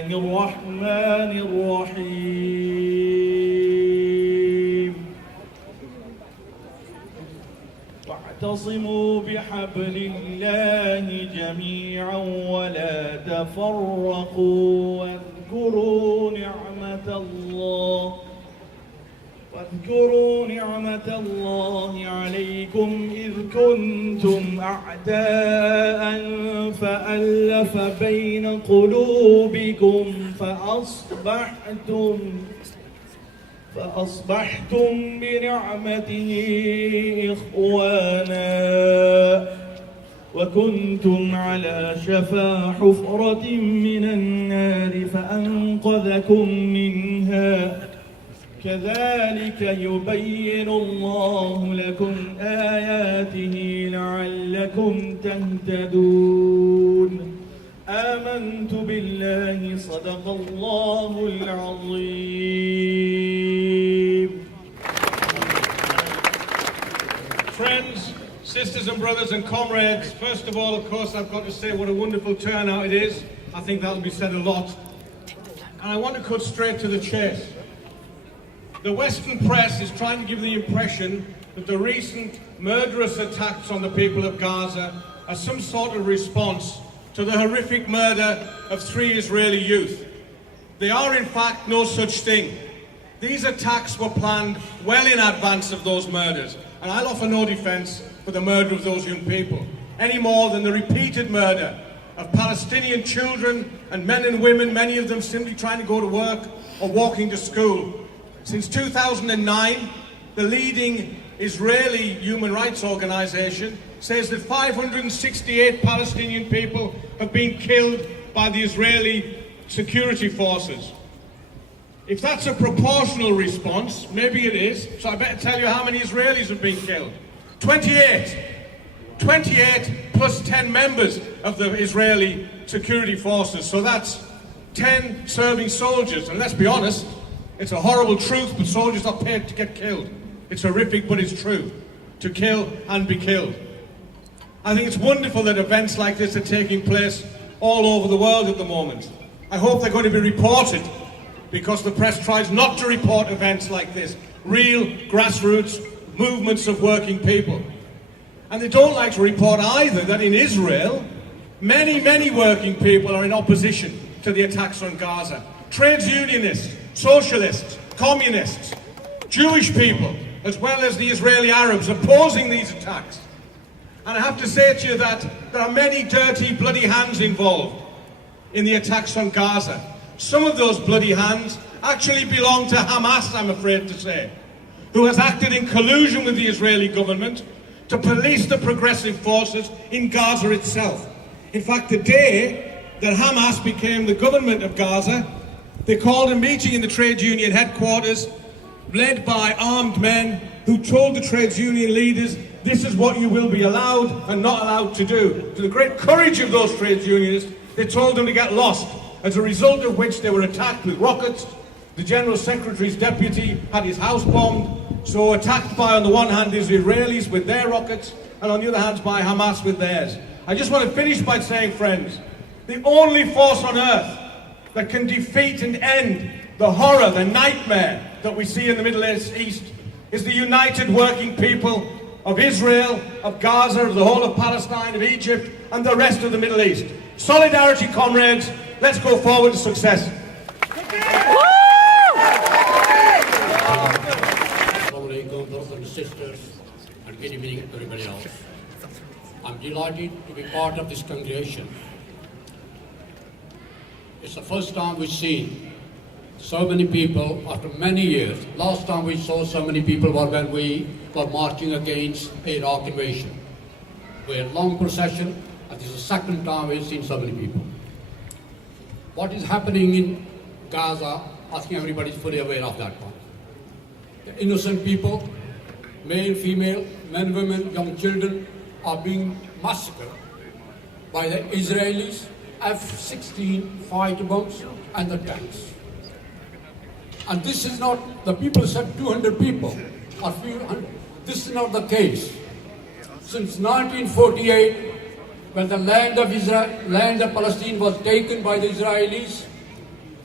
الله الرحمن الرحيم واعتصموا بحبل الله جميعا ولا تفرقوا واذكروا نعمة الله عليكم إذ كنتم أعداء فألف بين قلوبكم فأصبحتم بنعمته إخوانا وكنتم على شفا حفرة من النار فأنقذكم منها كذلك يبين الله لكم آياته لعلكم تهتدون آمنت بالله صدق الله العظيم. Friends, sisters and brothers and comrades, first of all, of course, I've got to say what a wonderful turnout it is. I think that'll be said a lot. And I want to cut straight to the chase. The Western press is trying to give the impression that the recent murderous attacks on the people of Gaza are some sort of response to the horrific murder of 3 Israeli youth. They are in fact no such thing. These attacks were planned well in advance of those murders, and I'll offer no defence for the murder of those young people, any more than the repeated murder of Palestinian children and men and women, many of them simply trying to go to work or walking to school. Since 2009, the leading Israeli human rights organization says that 568 Palestinian people have been killed by the Israeli security forces. If that's a proportional response, maybe it is, so I better tell you how many Israelis have been killed. 28. 28 plus 10 members of the Israeli security forces, so that's 10 serving soldiers, and let's be honest, it's a horrible truth, but soldiers are paid to get killed. It's horrific, but it's true. To kill and be killed. I think it's wonderful that events like this are taking place all over the world at the moment. I hope they're going to be reported, because the press tries not to report events like this. Real grassroots movements of working people. And they don't like to report either that in Israel, many working people are in opposition to the attacks on Gaza. Trades unionists, socialists, communists, Jewish people, as well as the Israeli Arabs opposing these attacks. And I have to say to you that there are many dirty, bloody hands involved in the attacks on Gaza. Some of those bloody hands actually belong to Hamas, I'm afraid to say, who has acted in collusion with the Israeli government to police the progressive forces in Gaza itself. In fact, the day that Hamas became the government of Gaza, they called a meeting in the trade union headquarters, led by armed men who told the trades union leaders, this is what you will be allowed and not allowed to do. To the great courage of those trades unionists, they told them to get lost, as a result of which they were attacked with rockets. The General Secretary's deputy had his house bombed, so attacked by, on the one hand, the Israelis with their rockets, and on the other hand, by Hamas with theirs. I just want to finish by saying, friends, the only force on earth that can defeat and end the horror, the nightmare that we see in the Middle East is the united working people of Israel, of Gaza, of the whole of Palestine, of Egypt, and the rest of the Middle East. Solidarity, comrades. Let's go forward to success. Brothers and sisters, and good evening to everybody else. I'm delighted to be part of this congregation. It's the first time we've seen so many people after many years. Last time we saw so many people was when we were marching against Iraq invasion. We had a long procession, and this is the second time we've seen so many people. What is happening in Gaza, I think everybody is fully aware of that one. The innocent people, male, female, men, women, young children, are being massacred by the Israelis, F-16 fighter bombs and the tanks. And this is not, the people said 200 people or few hundred. This is not the case. Since 1948, when the land of Palestine was taken by the Israelis,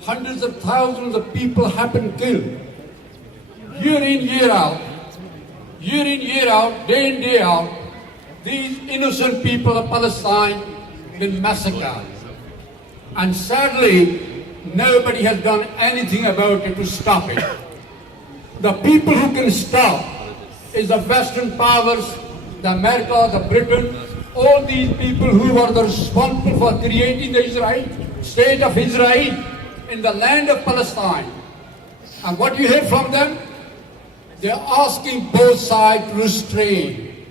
hundreds of thousands of people have been killed. Year in, year out, day in, day out, these innocent people of Palestine have been massacred. And sadly, nobody has done anything about it to stop it. The people who can stop is the Western powers, the America, the Britain, all these people who are responsible for creating the state of Israel in the land of Palestine. And what you hear from them? They're asking both sides to restrain.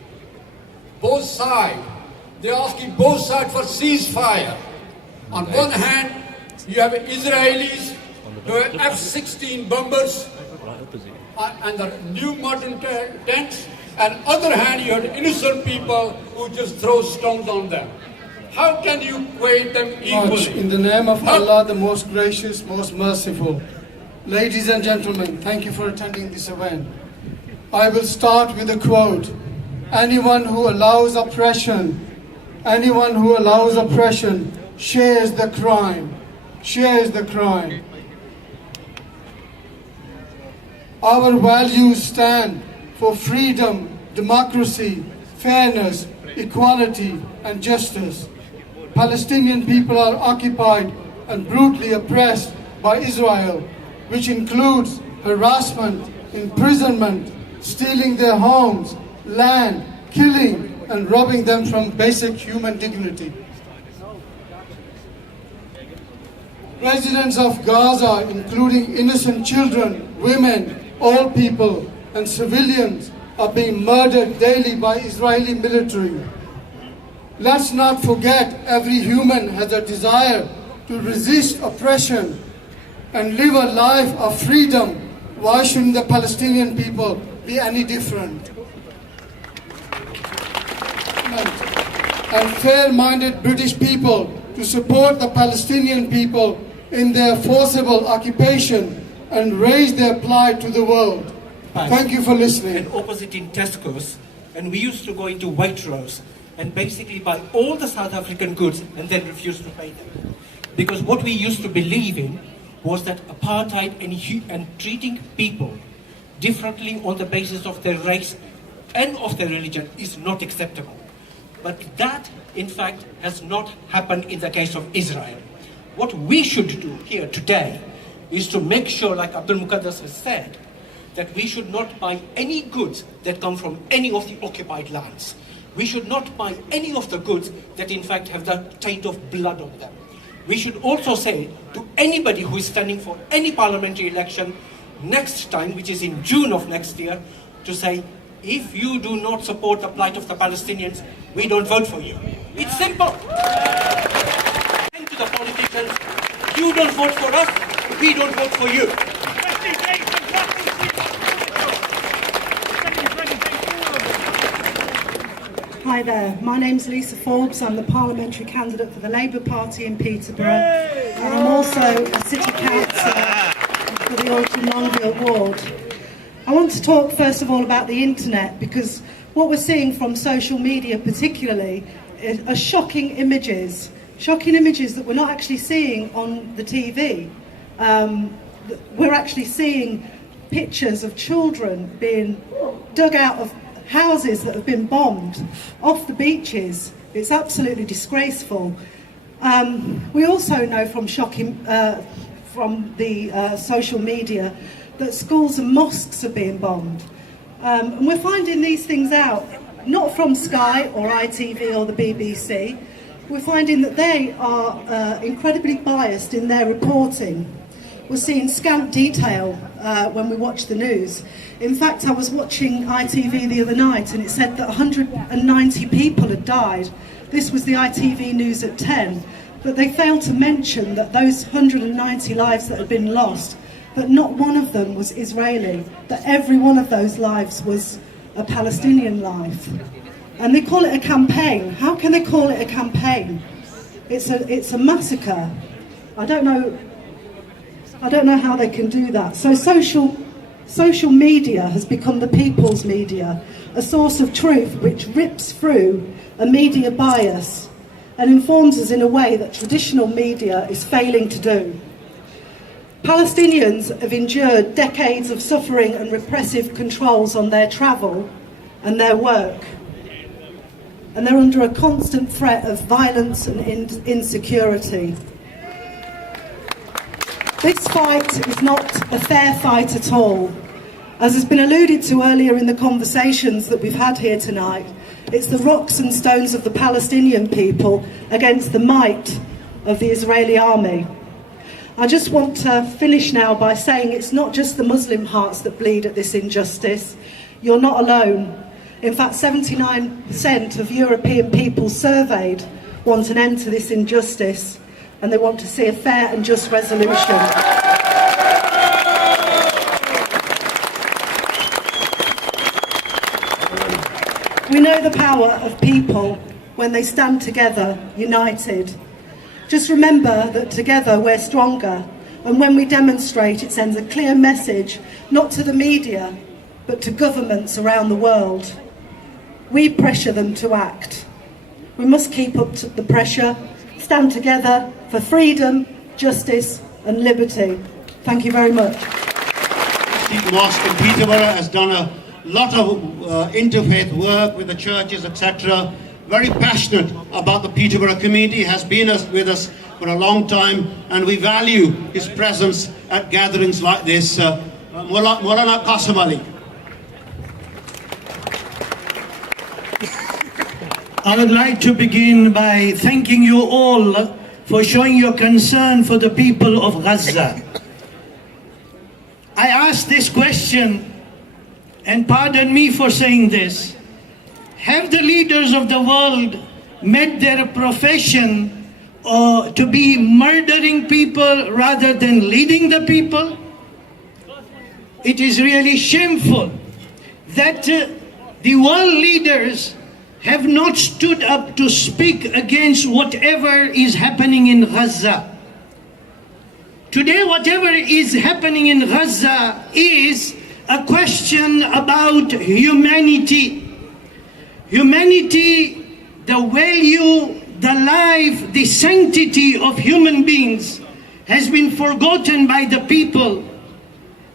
Both sides. They're asking both sides for ceasefire. On one hand, you have Israelis who have F-16 bombers and the new modern tanks, and other hand you have innocent people who just throw stones on them. How can you equate them equally? In the name of Allah, the most gracious, most merciful. Ladies and gentlemen, thank you for attending this event. I will start with a quote. Anyone who allows oppression shares the crime. Our values stand for freedom, democracy, fairness, equality, and justice. Palestinian people are occupied and brutally oppressed by Israel, which includes harassment, imprisonment, stealing their homes, land, killing, and robbing them from basic human dignity. Residents of Gaza, including innocent children, women, old people, and civilians, are being murdered daily by Israeli military. Let's not forget, every human has a desire to resist oppression and live a life of freedom. Why shouldn't the Palestinian people be any different? And fair-minded British people to support the Palestinian people in their forcible occupation and raise their plight to the world. Thank you for listening. And opposite in Tesco's, and we used to go into Waitrose and basically buy all the South African goods and then refuse to pay them. Because what we used to believe in was that apartheid and treating people differently on the basis of their race and of their religion is not acceptable. But that, in fact, has not happened in the case of Israel. What we should do here today is to make sure, like Abdul Muqaddas has said, that we should not buy any goods that come from any of the occupied lands. We should not buy any of the goods that in fact have the taint of blood on them. We should also say to anybody who is standing for any parliamentary election next time, which is in June of next year, to say, if you do not support the plight of the Palestinians, we don't vote for you. It's simple. And to the politicians, you don't vote for us, we don't vote for you. Hi there, my name's Lisa Forbes. I'm the parliamentary candidate for the Labour Party in Peterborough, and I'm also a city councillor for the Alton Longfield ward. I want to talk first of all about the internet, because what we're seeing from social media particularly are shocking images that we're not actually seeing on the TV. We're actually seeing pictures of children being dug out of houses that have been bombed off the beaches. It's absolutely disgraceful. We also know from from the social media that schools and mosques are being bombed. And we're finding these things out, not from Sky or ITV or the BBC. We're finding that they are incredibly biased in their reporting. We're seeing scant detail when we watch the news. In fact, I was watching ITV the other night and it said that 190 people had died. This was the ITV news at 10. But they failed to mention that those 190 lives that had been lost, that not one of them was Israeli, that every one of those lives was a Palestinian life. And they call it a campaign. How can they call it a campaign? It's a massacre. I don't know how they can do that. So social media has become the people's media, a source of truth which rips through a media bias and informs us in a way that traditional media is failing to do. Palestinians have endured decades of suffering and repressive controls on their travel and their work. And they're under a constant threat of violence and insecurity. This fight is not a fair fight at all. As has been alluded to earlier in the conversations that we've had here tonight, it's the rocks and stones of the Palestinian people against the might of the Israeli army. I just want to finish now by saying it's not just the Muslim hearts that bleed at this injustice. You're not alone. In fact, 79% of European people surveyed want an end to this injustice, and they want to see a fair and just resolution. We know the power of people when they stand together, united. Just remember that together we're stronger, and when we demonstrate, it sends a clear message, not to the media, but to governments around the world. We pressure them to act. We must keep up to the pressure, stand together for freedom, justice and liberty. Thank you very much. The Mosque in Peterborough has done a lot of interfaith work with the churches, etc. Very passionate about the Peterborough community, has been with us for a long time, and we value his presence at gatherings like this. Maulana Qasim Ali. I would like to begin by thanking you all for showing your concern for the people of Gaza. I ask this question, and pardon me for saying this: have the leaders of the world made their profession to be murdering people rather than leading the people? It is really shameful that the world leaders have not stood up to speak against whatever is happening in Gaza. Today, whatever is happening in Gaza is a question about humanity. Humanity, the value, the life, the sanctity of human beings has been forgotten by the people.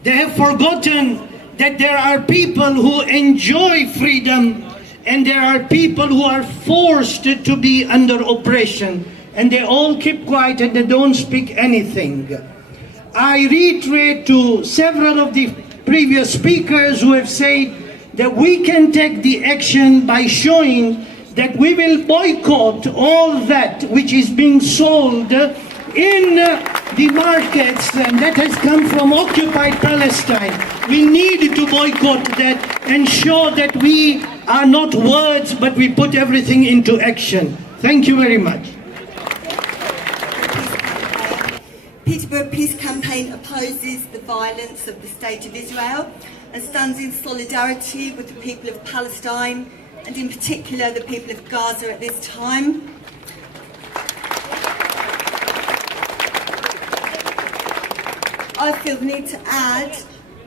They have forgotten that there are people who enjoy freedom, and there are people who are forced to be under oppression, and they all keep quiet and they don't speak anything. I reiterate to several of the previous speakers who have said that we can take the action by showing that we will boycott all that which is being sold in the markets and that has come from occupied Palestine. We need to boycott that and show that we are not words, but we put everything into action. Thank you very much. Peterborough Peace Campaign opposes the violence of the State of Israel and stands in solidarity with the people of Palestine, and in particular the people of Gaza at this time. I feel the need to add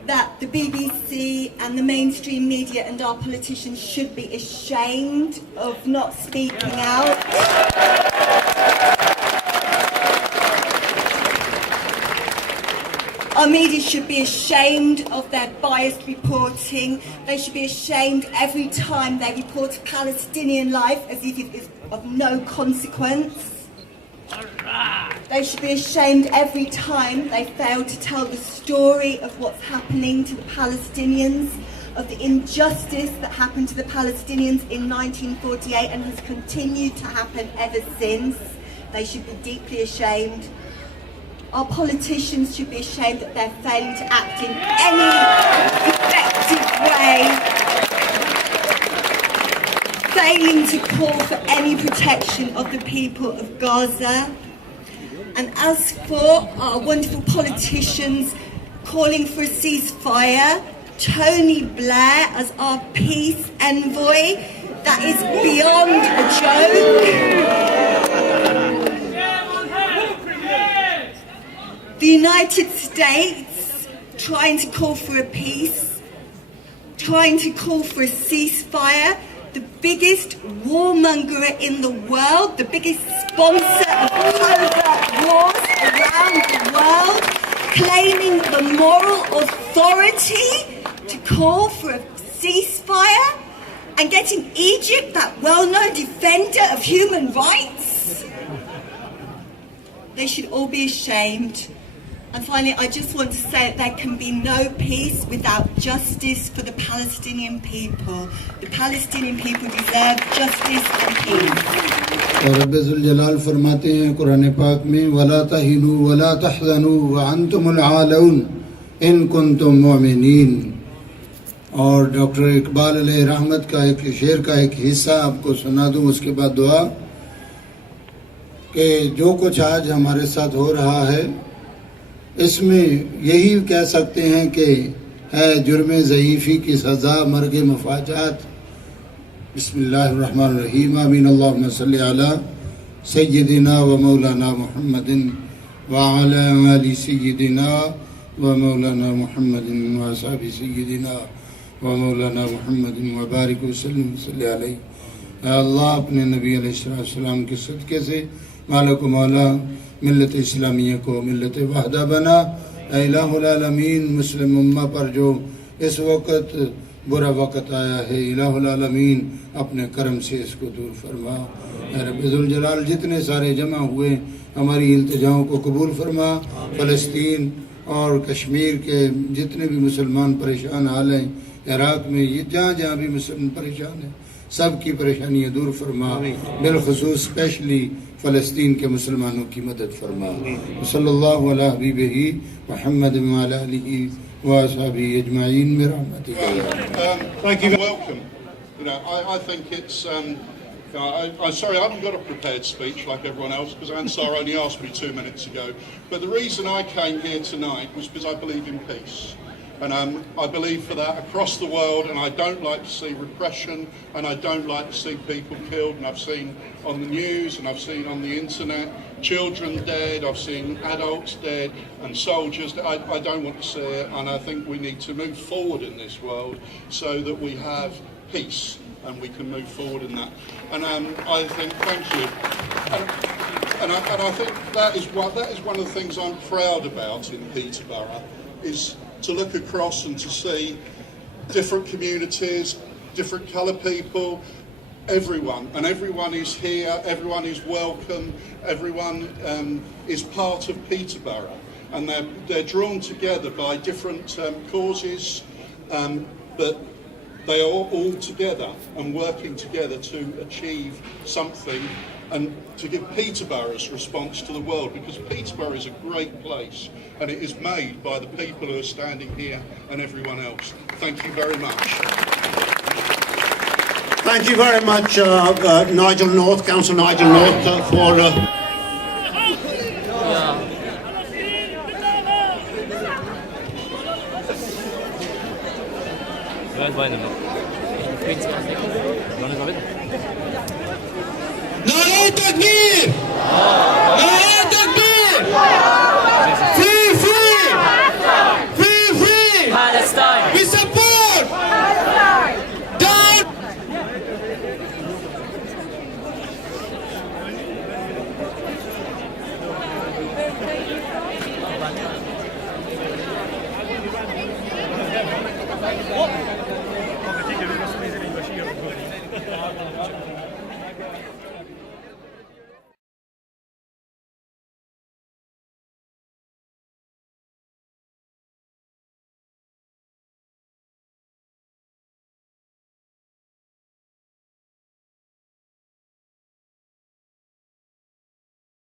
that the BBC and the mainstream media and our politicians should be ashamed of not speaking out. Our media should be ashamed of their biased reporting. They should be ashamed every time they report a Palestinian life as if it is of no consequence. They should be ashamed every time they fail to tell the story of what's happening to the Palestinians, of the injustice that happened to the Palestinians in 1948 and has continued to happen ever since. They should be deeply ashamed. Our politicians should be ashamed that they're failing to act in any effective way, failing to call for any protection of the people of Gaza. And as for our wonderful politicians calling for a ceasefire, Tony Blair as our peace envoy, that is beyond a joke. The United States trying to call for a peace, trying to call for a ceasefire, the biggest warmonger in the world, the biggest sponsor of covert wars around the world, claiming the moral authority to call for a ceasefire and getting Egypt, that well-known defender of human rights. They should all be ashamed. And finally, I just want to say that there can be no peace without justice for the Palestinian people. The Palestinian people deserve justice and peace. और रब्बुल जलाल फरमाते हैं कुरान पाक में वला तहिनु वला तहज़नु व अंतुमुल आलऊन इन कुंतुम मुमिनीन। और डॉक्टर इकबाल अलैहि रहमत का एक शेर का एक हिस्सा आपको सुना दूं, उसके बाद दुआ कि जो कुछ आज हमारे साथ हो रहा है इसमें यही कह सकते हैं कि है जुर्म ज़ईफ़ी की सज़ा मर्ग मफाजात। बिस्मिल्लाहिर्रहमानिर्रहीम आमीन अल्लाहुम्मा सल्लि अला सय्यिदिना व मौलाना मुहम्मदिन व अला आलि सय्यिदिना व मौलाना मुहम्मदिन व असहाबि सय्यिदिना व मौलाना मुहम्मदिन व बारिक व सल्लि अलैहि। अल्लाह अपने नबी अलैहिस्सलाम के सदक़े से मालिक मौला मिल्लत इस्लामिया को मिल्लत वहदा बना। इलाहुल आलमीन मुस्लिम उम्मा पर जो इस वक्त बुरा वक्त आया है, इलाहुल आलमीन अपने करम से इसको दूर फरमा। रब्बुल जलाल जितने सारे जमा हुए हमारी इल्तिजाओं को कबूल फरमा। फ़लस्तीन और कश्मीर के जितने भी मुसलमान परेशान हाल हैं, इराक़ में ये जहाँ जहाँ भी मुसलमान परेशान हैं सब की परेशानियाँ दूर फरमा। बिलखुसूस स्पेशली फ़लस्तीन के मुसलमानों की मदद फरमा। सल्लल्लाहु अलैहि हबीबिही मुहम्मद व अला आलिही व असहाबिही ajwain बिरहमतिक। Thank you. Welcome. You know, I think it's. I'm sorry, I haven't got a prepared speech like everyone else because Ansar only asked me 2 minutes ago. But the reason I came here tonight was because I believe in peace. And I believe for that across the world, and I don't like to see repression, and I don't like to see people killed. And I've seen on the news, and I've seen on the internet, children dead, I've seen adults dead, and soldiers. I don't want to see it, and I think we need to move forward in this world so that we have peace, and we can move forward in that. And I think, thank you. And I think that is one of the things I'm proud about in Peterborough, is to look across and to see different communities, different colour people, everyone, and everyone is here, everyone is welcome, everyone is part of Peterborough, and they're drawn together by different causes, but they are all together and working together to achieve something and to give Peterborough's response to the world, because Peterborough is a great place and it is made by the people who are standing here and everyone else. Thank you very much. Thank you very much, Nigel North, Councillor Nigel North, for... नारे तकबीर